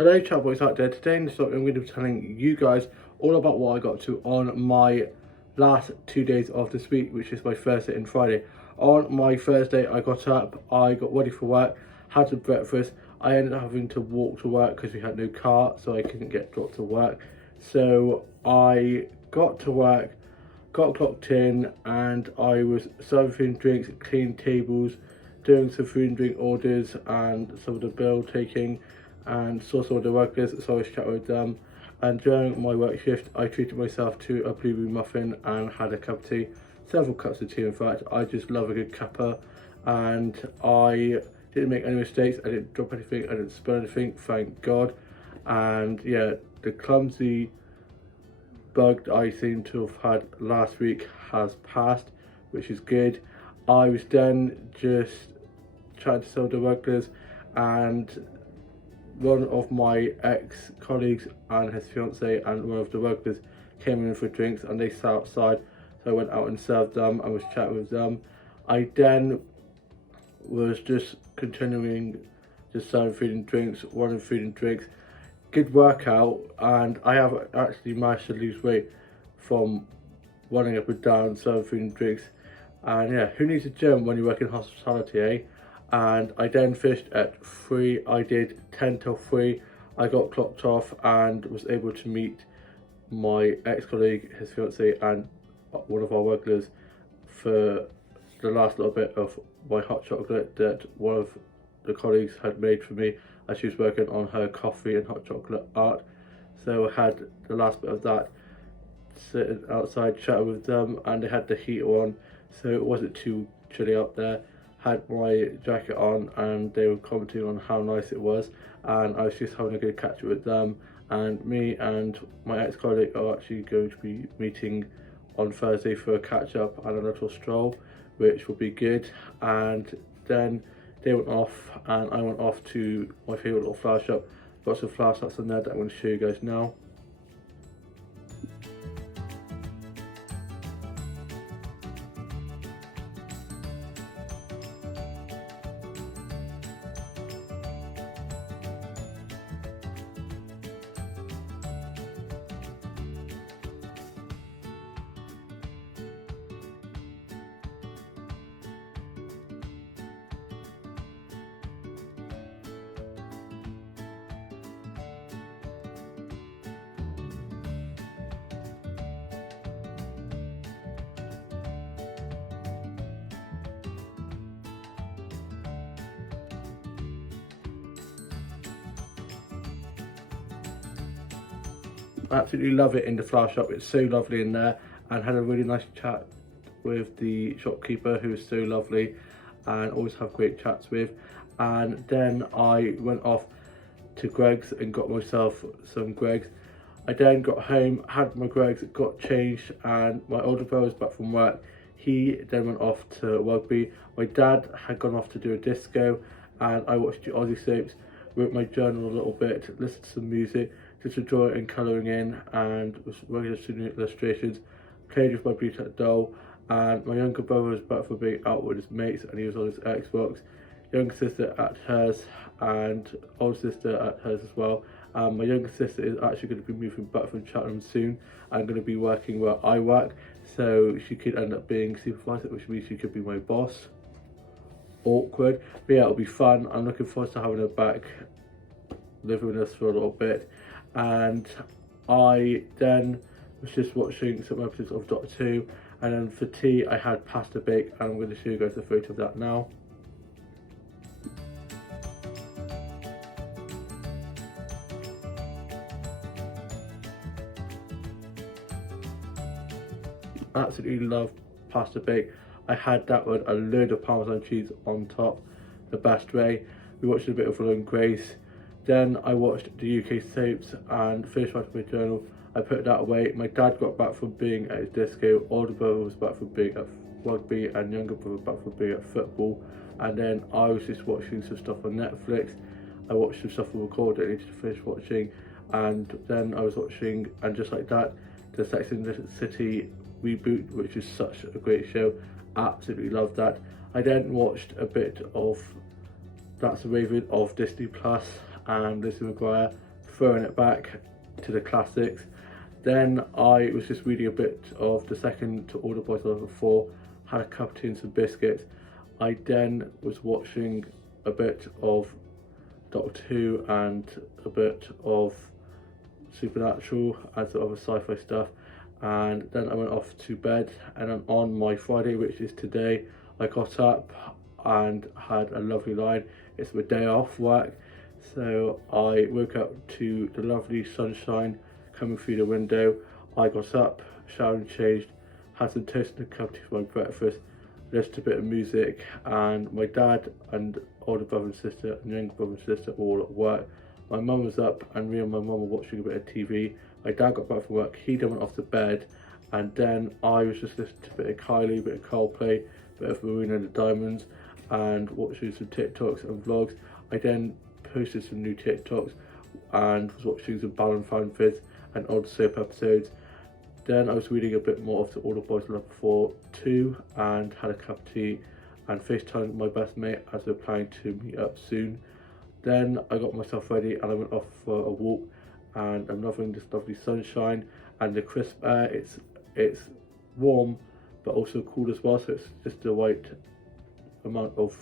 Hello chatboys out there. Today in this vlog I'm going to be telling you guys all about what I got to on my last 2 days of this week, which is my Thursday and Friday. On my Thursday I got up, I got ready for work, had some breakfast. I ended up having to walk to work because we had no car, so I couldn't get dropped to work. So I got to work, got clocked in, and I was serving food and drinks, cleaning tables, doing some food and drink orders and some of the bill taking, and saw some of the workers, so I was chatting with them. And during my work shift I treated myself to a blueberry muffin and had a cup of tea, several cups of tea in fact. I just love a good cuppa, and I didn't make any mistakes, I didn't drop anything, I didn't spill anything, thank God. And yeah, the clumsy bug that I seem to have had last week has passed, which is good. I was then just chatting to some of the workers, and one of my ex-colleagues and his fiance and one of the workers came in for drinks, and they sat outside, so I went out and served them and was chatting with them. I then was just continuing just serving food and drinks, running food and drinks. Good workout, and I have actually managed to lose weight from running up and down, serving food and drinks. And yeah, who needs a gym when you work in hospitality, eh? And I then finished at 3. I did 10 till 3. I got clocked off and was able to meet my ex-colleague, his fiance, and one of our workers for the last little bit of my hot chocolate that one of the colleagues had made for me as she was working on her coffee and hot chocolate art. So I had the last bit of that, sitting outside chatting with them, and they had the heater on, so it wasn't too chilly out there. Had my jacket on and they were commenting on how nice it was, and I was just having a good catch up with them. And me and my ex-colleague are actually going to be meeting on Thursday for a catch up and a little stroll, which will be good. And then they went off and I went off to my favourite little flower shop. Got some flower shops in there that I'm going to show you guys now. I absolutely love it in the flower shop, it's so lovely in there, and had a really nice chat with the shopkeeper, who is so lovely and always have great chats with. And then I went off to Greg's and got myself some Greg's. I then got home, had my Greg's, got changed, and my older brother was back from work. He then went off to rugby. My dad had gone off to do a disco, and I watched the Aussie soaps, wrote my journal a little bit, listened to some music, just enjoying and colouring in, and was working on student illustrations, played with my BTEC doll. And my younger brother was back from being out with his mates, and he was on his Xbox. Younger sister at hers, and older sister at hers as well. My younger sister is actually going to be moving back from Cheltenham soon and going to be working where I work, so she could end up being supervisor, which means she could be my boss. Awkward, but yeah, it'll be fun. I'm looking forward to having her back living with us for a little bit. And I then was just watching some episodes of Doctor Who, and then for tea I had pasta bake, and I'm going to show you guys a photo of that now. Absolutely love pasta bake. I had that with a load of Parmesan cheese on top, the best way. We watched a bit of Will and Grace. Then I watched the UK soaps and finished writing my journal. I put that away. My dad got back from being at his disco, older brother was back from being at rugby, and younger brother back from being at football. And then I was just watching some stuff on Netflix. I watched some stuff on Record that I needed to finish watching, and then I was watching, and just like that, the Sex and the City reboot, which is such a great show. Absolutely loved that. I then watched a bit of That's a Raven of Disney Plus and Lizzie McGuire. throwing it back to the classics. Then I was just reading a bit of the second to All the Boys Love Before, had a cup of tea and some biscuits. I then was watching a bit of Doctor Who and a bit of Supernatural and some other sci-fi stuff, and then I went off to bed. And then on my Friday, which is today, I got up and had a lovely line. It's my day off work, so I woke up to the lovely sunshine coming through the window. I got up, showered and changed, had some toast and a cup of tea for my breakfast, listened to a bit of music, and my dad and older brother and sister and younger brother and sister all at work. My mum was up and me and my mum were watching a bit of TV. My dad got back from work, he then went off to bed, and then I was just listening to a bit of Kylie, a bit of Coldplay, a bit of Marina and the Diamonds, and watching some TikToks and vlogs. I then posted some new TikToks and was watching some Ballon Fan Vids and odd soap episodes. Then I was reading a bit more of the All the Boys Love Before 2 and had a cup of tea and FaceTimed my best mate as we're planning to meet up soon. Then I got myself ready and I went off for a walk, and I'm loving this lovely sunshine and the crisp air. It's warm but also cool as well, so it's just the right amount of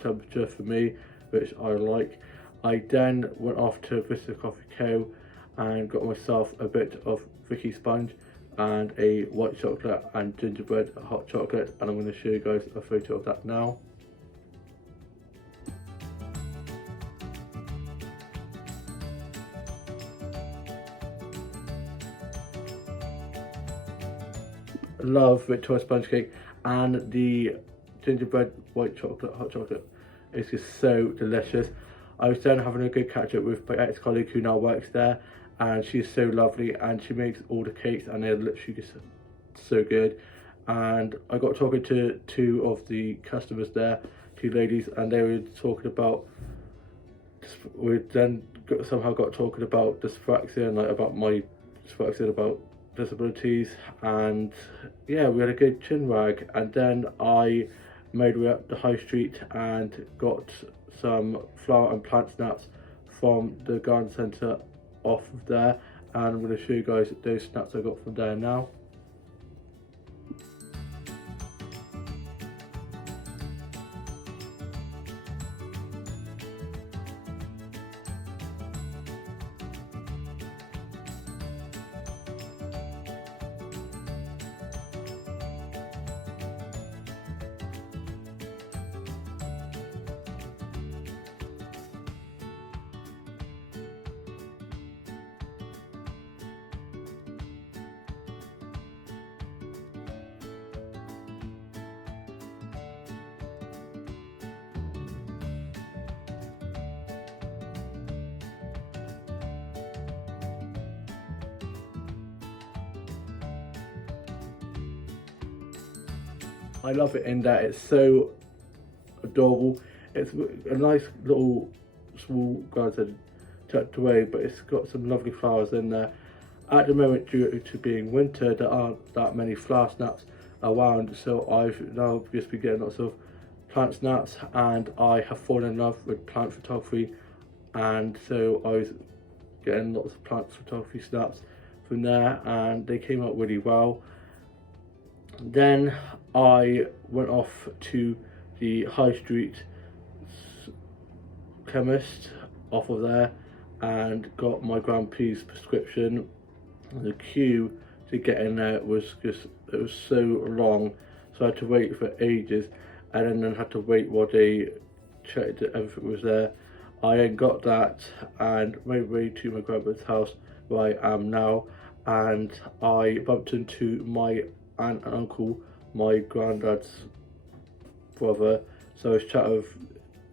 temperature for me, which I like. I then went off to Vista Coffee Co and got myself a bit of Vicky sponge and a white chocolate and gingerbread hot chocolate, and I'm going to show you guys a photo of that now. I love Victoria sponge cake, and the gingerbread white chocolate hot chocolate is just so delicious. I was then having a good catch up with my ex-colleague who now works there, and she's so lovely and she makes all the cakes and they're literally just so good. And I got talking to two of the customers there, two ladies, and they were talking about, we then somehow got talking about dyspraxia and like about my dyspraxia, about disabilities, and yeah, we had a good chin wag. And then I made way up the high street and got some flower and plant snaps from the garden centre off of there, and I'm going to show you guys those snaps I got from there now. I love it in that it's so adorable. It's a nice little small garden tucked away, but it's got some lovely flowers in there. At the moment, due to being winter, there aren't that many flower snaps around, so I've now just been getting lots of plant snaps, and I have fallen in love with plant photography, and so I was getting lots of plant photography snaps from there, and they came out really well. Then I went off to the high street chemist off of there and got my Grand P's prescription. The queue to get in there was just, it was so long, so I had to wait for ages, and then had to wait while they checked that everything was there. I then got that and made way to my grandmother's house where I am now, and I bumped into my aunt and uncle, my granddad's brother, so I was chatting with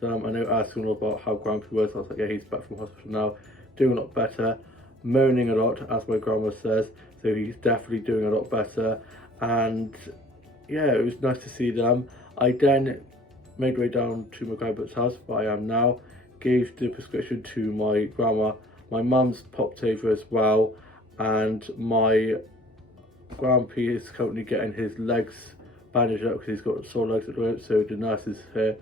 them and they were asking all about how Grandpa was. I was like, yeah, he's back from hospital now, doing a lot better, moaning a lot as my grandma says, so he's definitely doing a lot better. And yeah, it was nice to see them. I then made way down to my grandpa's house where I am now, gave the prescription to my grandma. My mum's popped over as well, and my Grandpa is currently getting his legs bandaged up because he's got sore legs at the moment, so the nurse is here,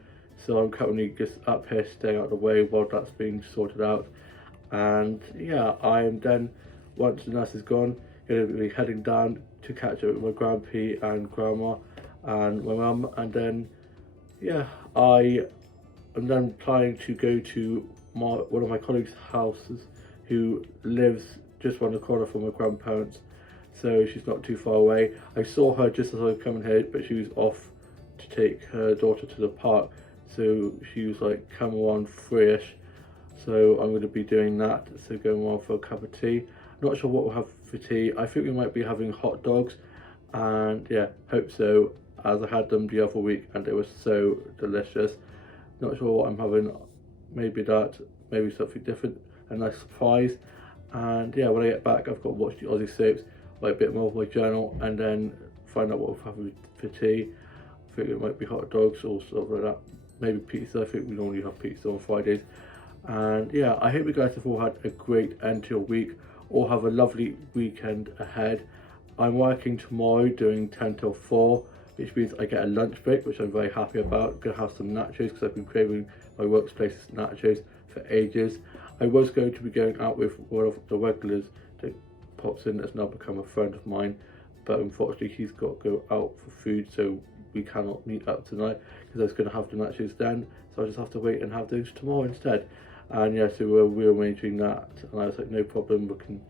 so I'm currently just up here staying out of the way while that's being sorted out. And yeah, I am then, once the nurse is gone, going to be heading down to catch up with my grandpa and grandma and my mum, and then yeah, I am then planning to go to one of my colleagues' houses, who lives just around the corner from my grandparents, so she's not too far away. I saw her just as I was coming here, but she was off to take her daughter to the park, so she was like, come around 3ish. So I'm going to be doing that, so going around for a cup of tea. Not sure what we'll have for tea. I think we might be having hot dogs, and yeah, hope so, as I had them the other week and they were so delicious. Not sure what I'm having, maybe that, maybe something different, a nice surprise. And yeah, when I get back, I've got to watch the Aussie soaps, write a bit more of my journal, and then find out what we're having for tea. I think it might be hot dogs or stuff like that. Maybe pizza. I think we normally have pizza on Fridays. And yeah, I hope you guys have all had a great end to your week, or have a lovely weekend ahead. I'm working tomorrow doing 10 till 4, which means I get a lunch break, which I'm very happy about. I'm going to have some nachos because I've been craving my workplace's nachos for ages. I was going to be going out with one of the regulars that pops in, that's now become a friend of mine, but unfortunately he's got to go out for food, so we cannot meet up tonight because I was going to have the nachos then, so I just have to wait and have those tomorrow instead. And yeah, so we're rearranging that, and I was like, no problem, we can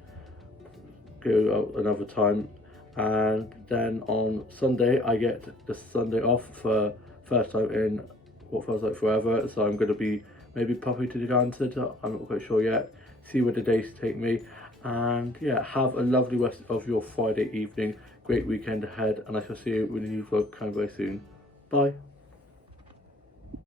go out another time. And then on Sunday, I get the Sunday off for first time in what feels like forever, so I'm going to be maybe popping to the Gansett, I'm not quite sure yet, see where the days take me. And yeah, have a lovely rest of your Friday evening, great weekend ahead, and I shall see you with a new vlog kind of very soon. Bye.